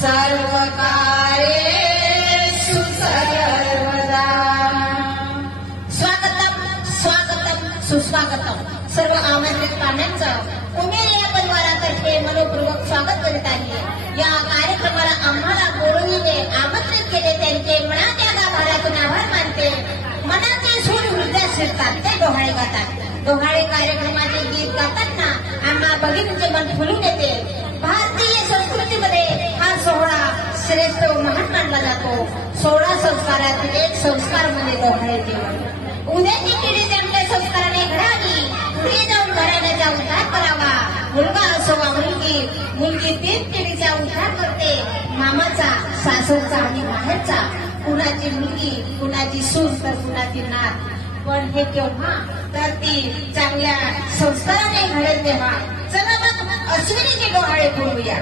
सर्व कार्येषु सर्वदा। स्वागतम स्वागतम सुस्वागतम. सर्व आमंत्रित पाहुण्यांचं उमेद या परिवारातर्फे मनोपूर्वक स्वागत करीत आहे. या कार्यक्रमाला आम्हाला बोलवलेले आमंत्रित केले त्यांचे मनाच्या गाभाऱ्यातून आभार मानते. मनाचे सूर हृदय शिरतात ते डोहाळे गातात. डोहाळे कार्यक्रमाचे गीत गाताना आम्हा भगिनीचे मन फुलून येते. श्रेष्ठ व महान मानला जातो. सोळा संस्कारातील एक संस्कार म्हणजे डोहाळे जेवण उद्याची पिढी त्यांच्या संस्काराने घडावी. पुढे जाऊन घराण्याचा उद्धार करावा. मुलगा असो वा मुलगी मुलगी तीन पिढीचा उद्धार करते. मामाचा सासरचा आणि माहेरचा कुणाची मुलगी कुणाची सून तर कुणाची नात. पण हे केव्हा? तर ती चांगल्या संस्काराने घडेल तेव्हा चला मग अश्विनीचे डोहाळे बोलूया